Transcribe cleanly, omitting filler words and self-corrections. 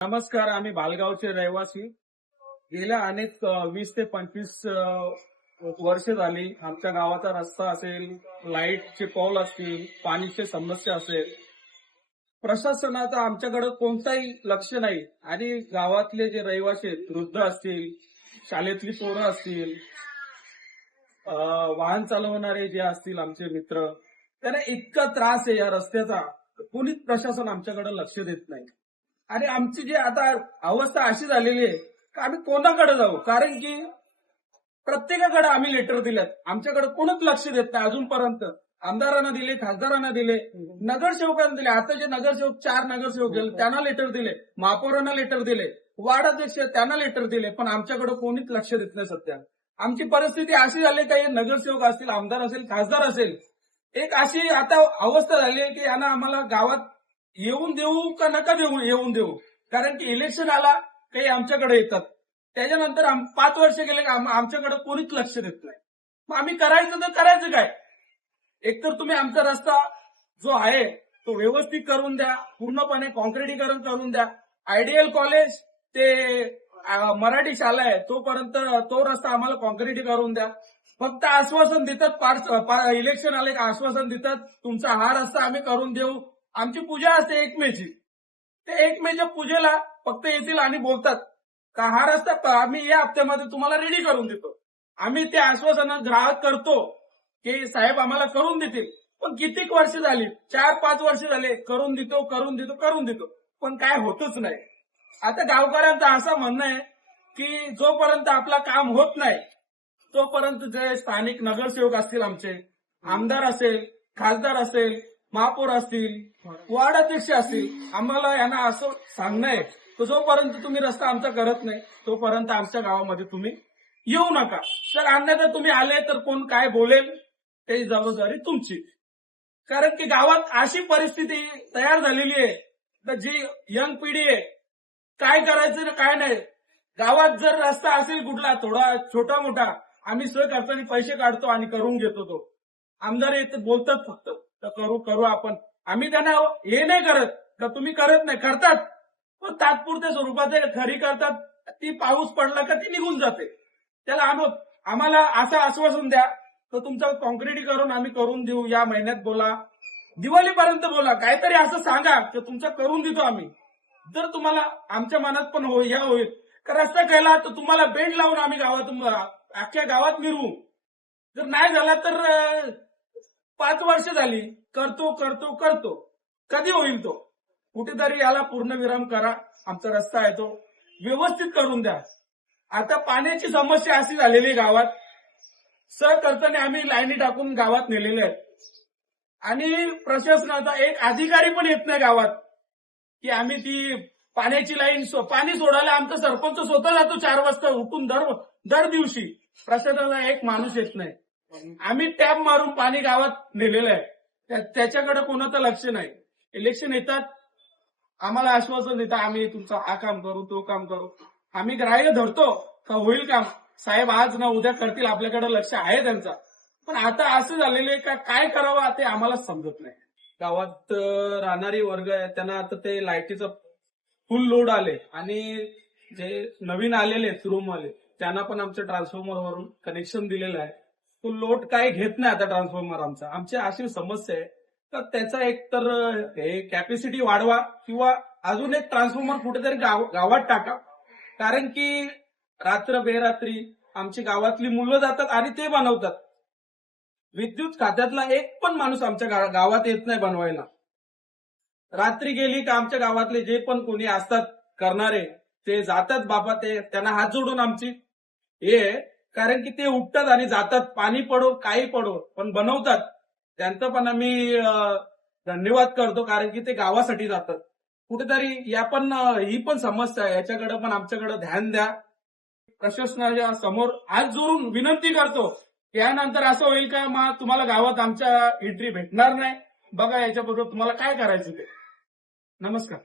नमस्कार. आम्ही बालगावचे रहिवासी. गेल्या अनेक 20 ते 25 वर्ष झाली आमच्या गावाचा रस्ता असेल, लाईटचे पोल असतील, पाण्याची समस्या असेल, प्रशासनाचं आमच्याकडे कोणताही लक्ष नाही. आणि गावातले जे रहिवासी आहेत, वृद्ध असतील, शाळेतली पोरं असतील, वाहन चालवणारे जे असतील आमचे मित्र, त्यांना इतका त्रास आहे या रस्त्याचा, कोणीच प्रशासन आमच्याकडे लक्ष देत नाही. आणि आमची जी आता अवस्था अशी झालेली आहे की आम्ही कोणाकडे जाऊ, कारण की प्रत्येकाकडे आम्ही लेटर दिलेत, आमच्याकडे कोणच लक्ष देत नाही अजूनपर्यंत. आमदारांना दिले, खासदारांना दिले, नगरसेवकांना दिले. आता जे नगरसेवक 4 नगरसेवक गेले त्यांना लेटर दिले, महापौरांना लेटर दिले, वार्ड अध्यक्ष त्यांना लेटर दिले, पण आमच्याकडे कोणीच लक्ष देत नाही. सध्या आमची परिस्थिती अशी झाली काही नगरसेवक असतील, आमदार असेल, खासदार असेल, एक अशी आता अवस्था झाली आहे की यांना आम्हाला गावात येऊन देऊ का नका येऊन देऊ, कारण की इलेक्शन आला काही आमच्याकडे येतात. त्याच्यानंतर 5 वर्ष गेले का आमच्याकडे कोणीच लक्ष देत नाही. मग आम्ही करायचं तर करायचं काय? एकतर तुम्ही आमचा रस्ता जो आहे तो व्यवस्थित करून द्या, पूर्णपणे कॉन्क्रिटीकरण करून द्या. आयडियल कॉलेज ते मराठी शाळा आहे तोपर्यंत तो रस्ता आम्हाला कॉन्क्रिटी करून द्या. फक्त आश्वासन देतात, इलेक्शन आले का आश्वासन देतात, तुमचा हा रस्ता आम्ही करून देऊ. आमची पूजा असते 1 मेची, ते 1 मेच्या पूजेला फक्त येतील आणि बोलतात का हा रस्ता आम्ही या हप्त्यामध्ये तुम्हाला रेडी करून देतो. आम्ही ते आश्वासन ग्राहक करतो की साहेब आम्हाला करून देतील, पण कितीक वर्ष झाली, 4-5 वर्ष झाले करून देतो, पण काय होतच नाही. आता गावकऱ्यांचं असं म्हणणं आहे की जोपर्यंत आपला काम होत नाही तोपर्यंत जे स्थानिक नगरसेवक असतील, आमचे आमदार असेल, खासदार असेल, महापौर असतील, वार्ड अध्यक्ष असतील, आम्हाला यांना असं सांगणं आहे की जोपर्यंत तुम्ही रस्ता आमचा करत नाही तोपर्यंत आमच्या गावामध्ये तुम्ही येऊ नका. तर अन्यथा तुम्ही आले तर कोण काय बोलेल त्याची जबाबदारी तुमची. कारण की गावात अशी परिस्थिती तयार झालेली आहे तर जी यंग पिढी आहे, काय करायचं ना काय नाही. गावात जर रस्ता असेल कुठला थोडा छोटा मोठा, आम्ही सोय करताना पैसे काढतो आणि करून घेतो. तो आमदार येत बोलतात फक्त तर करू आपण. आम्ही त्यांना हे नाही करत का तुम्ही करत नाही, करतात पण तात्पुरत्या स्वरूपात खरी करतात. ती पाऊस पडला का ती निघून जाते. त्याला आम्हाला असं आश्वासन द्या तर तुमचं कॉन्क्रिटीकरण आम्ही करून देऊ, या महिन्यात बोला, दिवाळीपर्यंत बोला, काहीतरी असं सांगा की तुमचं करून देतो आम्ही. जर तुम्हाला आमच्या मनात पण होईल का रस्ता केला तर तुम्हाला बेंड लावून आम्ही गावातून अख्ख्या गावात मिरवू. जर नाही झाला तर 5 वर्ष झाली करतो, कधी होईल तो? कुठेतरी याला पूर्णविराम करा. आमचा रस्ता आहे तो व्यवस्थित करून द्या. आता पाण्याची समस्या अशी झालेली गावात, सर करताना आम्ही लाईनी टाकून गावात नेलेले आहेत आणि प्रशासनाचा एक अधिकारी पण येत नाही गावात की आम्ही ती पाण्याची लाईन पाणी सोडायला आमचा सरपंच स्वतः जातो 4 वाजता उठून दर दिवशी. प्रशासनाला एक माणूस येत नाही. आम्ही टॅप मारून पाणी गावात नेलेलं आहे, त्याच्याकडे कोणाचं लक्ष नाही. इलेक्शन येतात, आम्हाला आश्वासन देतात आम्ही तुमचं हा काम करू, तो काम करू. आम्ही ग्राह्य धरतो का होईल काम, साहेब आज ना उद्या करतील, आपल्याकडे लक्ष आहे त्यांचा. पण आता असं झालेलं आहे का काय करावं ते आम्हाला समजत नाही. गावात राहणारी वर्ग आहे त्यांना आता ते लाईटीचं फुल लोड आले आणि जे नवीन आलेले रूमवाले त्यांना पण आमच्या ट्रान्सफॉर्मरवरून कनेक्शन दिलेलं आहे. तो लोड काय घेत नाही आता ट्रान्सफॉर्मर आमचा. आमची अशी समस्या आहे तर त्याचा एक तर हे कॅपॅसिटी वाढवा किंवा अजून एक ट्रान्सफॉर्मर कुठेतरी गावात टाका. कारण की रात्र बेरात्री आमची गावातली मुलं जातात आणि ते बनवतात. विद्युत खात्यातला एक पण माणूस आमच्या गावात येत नाही बनवायला. रात्री गेली का आमच्या गावातले जे पण कोणी असतात करणारे ते जातात बाबा, ते त्यांना हात जोडून आमची हे, कारण की ते उठतात आणि जातात, पाणी पडो काही पडो पण बनवतात. त्यांचं पण आम्ही धन्यवाद करतो कारण की ते गावासाठी जातात. कुठेतरी ही पण समस्या आहे, याच्याकडे पण आमच्याकडे ध्यान द्या. प्रशासनाच्या समोर हात जोडून विनंती करतो. यानंतर असं होईल का मग तुम्हाला गावात आमच्या एंट्री भेटणार नाही. बघा याच्याबद्दल तुम्हाला काय करायचं ते. नमस्कार.